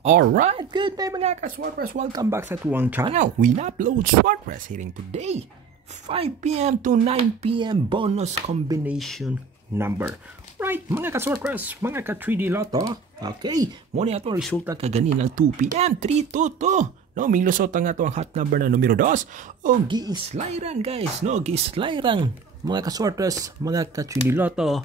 Alright, good day mga ka-Swordpress. Welcome back sa tuwang channel. We upload Swordpress hitting today 5 p.m. to 9 p.m. bonus combination number. Right, mga ka-Swordpress, mga ka-3D Lotto. Okay, muna ito ang resulta kaganinang 2 p.m. 322. No, may lusot ang ito ang hot number na numero 2. O, gi-slyran guys. No, gi-slyran. Mga ka-Swordpress, mga ka-3D Lotto.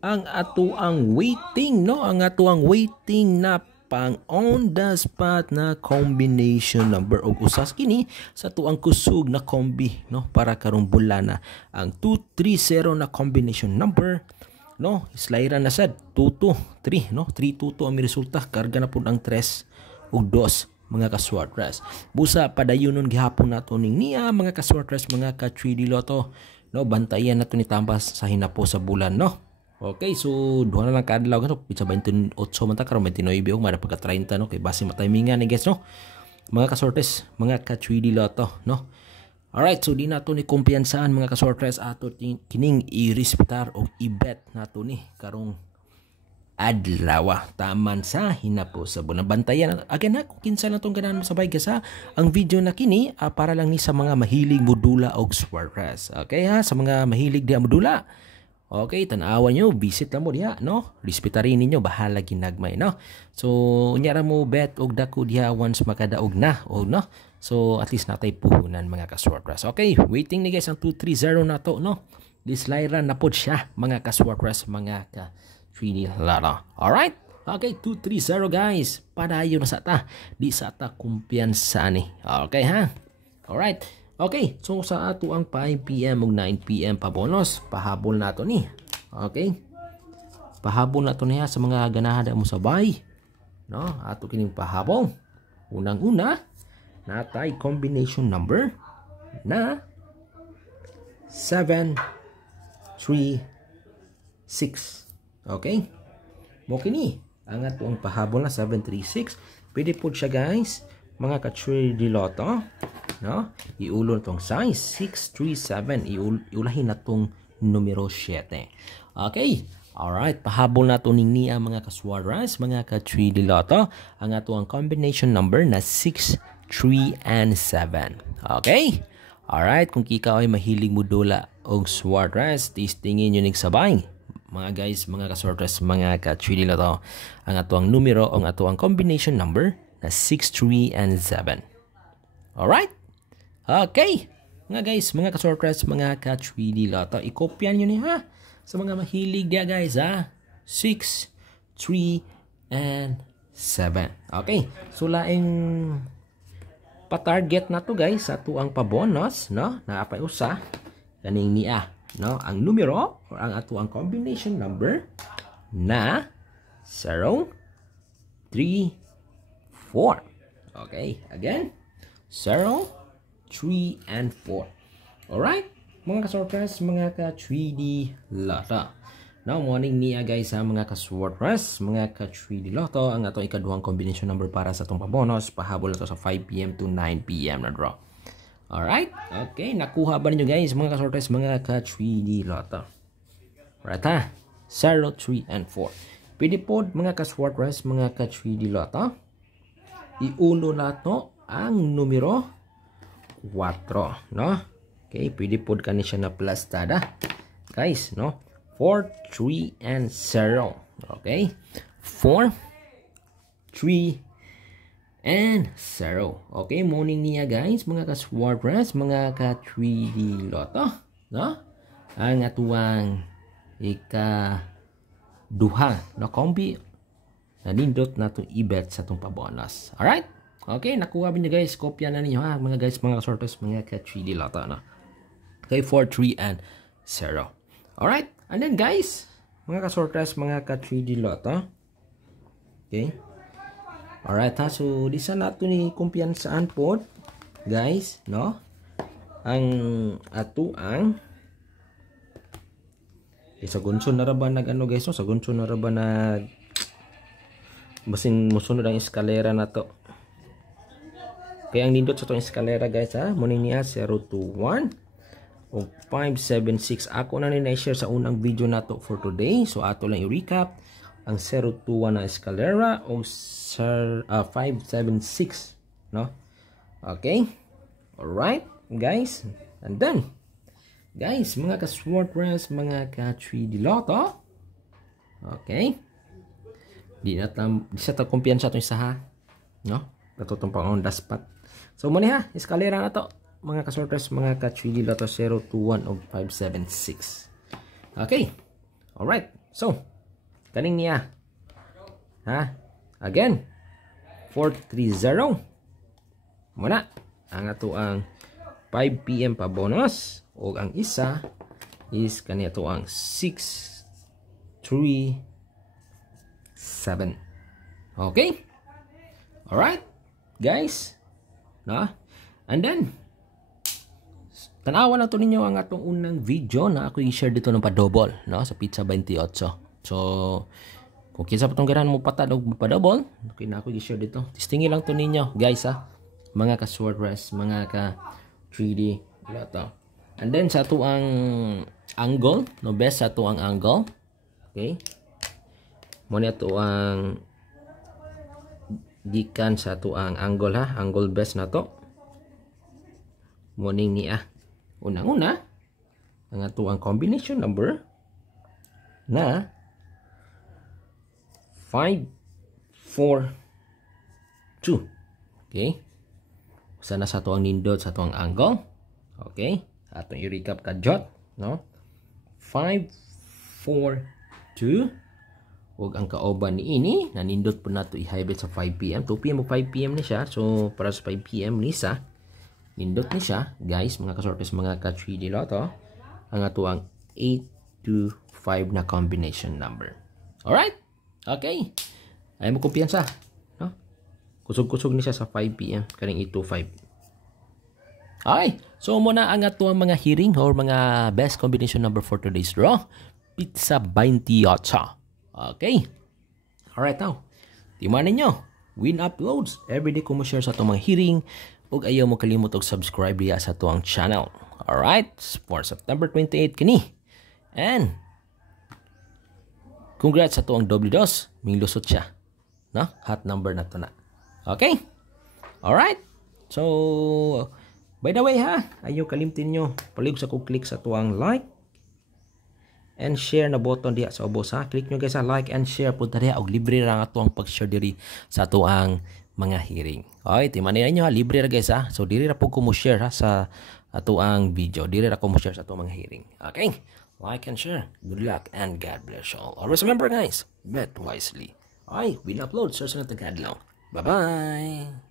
Ang ato ang waiting, no? Ang ato ang waiting na pang on the spot na combination number og usas kini sa tuang kusog na kombi, no, para karong bulana ang 230 na combination number, no, slyran na sad 223, no, 322 ang resulta, karga na pud ang 3 ug 2 mga ka-Swordpress. Busa padayonon gihapon nato ning niya mga ka-Swordpress, mga ka-3D Lotto, no, bantayan nato ni tambas sa hinapo sa bulan, no. Okay, so duha na lang kadlaw no, pizza 28 man ta karon 29 og mara pagka 30 no, kay base matimingan ni guys no. Mga ka-Swordpress, mga ka-3D Lotto, no. Alright, so di nato ni kumpiyansaan mga ka-Swordpress ato kining i-respetar o i-bet nato ni karong adlaw taman sa hinapo sa bulan. Bantayan again ha kung kinsa na tong ganahan masabay sa ang video na kini para lang ni sa mga mahilig modula og Swordpress. Okay ha, sa mga mahilig di modula. Okay, tanawan nyo, visit lang mo diha, no? Respetarin ninyo, bahala ginagmay, no? So, unyara mo bet og dako diha once makadaog na, o no? So, at least natay puhunan mga ka-Swordpress. Okay, waiting ni guys ang 230 na to, no? Dislyran na po siya, mga ka-Swordpress, mga ka-3D Lotto. Alright? Okay, 230 guys. Padayo na sa ta. Di sa ta kumpiyansa ni. Okay, ha? Alright. Okay, so sa ato ang 5 p.m. ug 9 p.m. pa bonus, pahabol nato ni. Okay? Pahabol nato niya sa mga ganahan mo sabay. No, ato kining pahabol. Unang-una, natay combination number na 7 3 6. Okay? Mo kini ang ato ang pahabol na 736. Pwede po siya guys, mga ka-3D Lotto. No? Iulon tong size 637, iulahin na tong numero 7. Okay, alright, pahabol na to ning niya mga ka-Swordpress, mga ka-3D Lotto, ang ato ang combination number na 6 3 and 7. Okay, alright, kung ikaw ay mahilig modula og Swordpress, tingin nyo sabay mga guys, mga ka-Swordpress, mga ka-3D Lotto, ang ato ang numero, ang ato ang combination number na 6 3 and 7. Alright. Okay, mga guys, mga ka-Swordpress, mga ka-3D Lotto, ikopyan nyo ni ha, sa mga mahilig dia guys ha, 6, 3, and 7. Okay, so laing pa-target na to guys, sa tuang pa-bonus, no, naapay usa, kaning niya, no, ang numero, or ang ato ang combination number, na 0, 3, 4. Okay, again, 0, 3 and 4. Alright, mga ka-Swordpress, mga ka-3D Lotto. Now, morning niya guys ha, mga ka-Swordpress, mga ka-3D Lotto, ang atong ikaduhang combination number para sa itong pabonus. Pahabol na to sa 5 p.m. to 9 p.m. na draw. Alright, okay, nakuha ba ninyo guys, mga ka-Swordpress, mga ka-3D Lotto? Alright ha, 0, 3 and 4. Pwede po mga ka-Swordpress, mga ka-3D Lotto, iulo nato ang numero 4, no? Okay, pwede po kani siya na plus tada. Guys, no? 4, 3, and 0. Okay? 4, 3, and 0. Okay, morning niya guys, mga ka-Swordpress, mga ka-3D Lotto, no? Ang atuang ika-duha na kombi na nindot na itong i-bet sa itong pabonus. Alright? Okay, nakuha niyo guys, kopya na ninyo ha, mga guys, mga ka-Swordpress, mga ka-3D Lotto, no? Okay, 4, 3, and 0. Alright, and then guys, mga ka-Swordpress, mga ka-3D Lotto. Okay. Alright ha, so di sa nato ni kumpiyansaan po, guys, no? Ang ato ang sa gunson na raba nag ano guys, no? Sa gunson na raba nag basin musunod ang eskalera na to. Kaya ang nindot sa itong eskalera guys ha, muning niya 021 o 576. Ako na ni na-share sa unang video na to for today. So ato lang i-recap. ang 021 na escalera o 576, no? Okay? Alright, guys. And then, guys, mga ka-Swartpress, mga ka-3D Lotto. Okay? Di sa ta kumpiyansa ito isa ha. No? Katutong pang on the spot. So, muna ha. Escalera na to. Mga ka-Swartpress, mga ka-3D Lotto 021 o 576. Okay? Alright. So, kaning niya. Ha? Again. 430. Muna. Ang ato ang 5 PM pa bonus. O ang isa is kaniya to ang 637. Okay? Alright? Guys. Na? And then, tanawa na to ninyo ang atong unang video na ako i-share dito ng pa-double, no? Sa Pizza 28. So, kung kinsa pa itong ganahan mo patad o pa-double, okay na ako i-share dito. Testingi lang to ninyo, guys, ha? Mga ka-Swartpress, mga ka-3D Lotto. And then, sa ito ang angle, no? Best sa ito ang angle. Okay? Muna ito ang gikan sa ito ang angle, ha? Angle best na to. Muning niya. Unang-una, ang ito ang combination number na 542. Okay? Sana sa ito ang nindot sa ito ang angle. Okay? Atong i-recap ka jot, no? 542. Ug ang kaoban ni ini nanindot po nato i-hybrid sa 5 PM. 2 PM o 5 PM ni siya. So para sa 5 PM ni sa nindot ni siya, guys, mga ka-Swartpress, mga ka-3D Lotto, ang ato ang 825 na combination number. Alright? Okay. Ay mo kumpiyansa, no? Kusog-kusog ni siya sa 5 PM kaning 825. Okay. So muna ang ato ang mga hearing or mga best combination number for today's draw. Pizza 28. Okay. Alright now. Timan ninyo. Win uploads. Everyday ko mo share sa itong mga hearing. Ug ayaw mo kalimot og subscribe diya sa tuang channel. Alright, for September 28 kini. And congrats sa tuang doble dos. Minglusot siya. No? Hot number na to na. Okay? Alright. So, by the way ha, ayaw kalimtin nyo. Palig sa click sa tuang like and share na button diya sa ubos ha. Click nyo guys sa like and share po diya. Og libre ra nga tuang pag-share diri sa tuang mga hearing. Okay, timanin nyo ha, libre ra guys ha. So diri ra po ko mo share ha sa ato ang video. Diri ra ko mo share sa ato mga hearing. Okay? Like and share. Good luck and God bless you all. Always remember guys, bet wisely. Okay, we'll upload sa sunod na kadlaw. Bye-bye.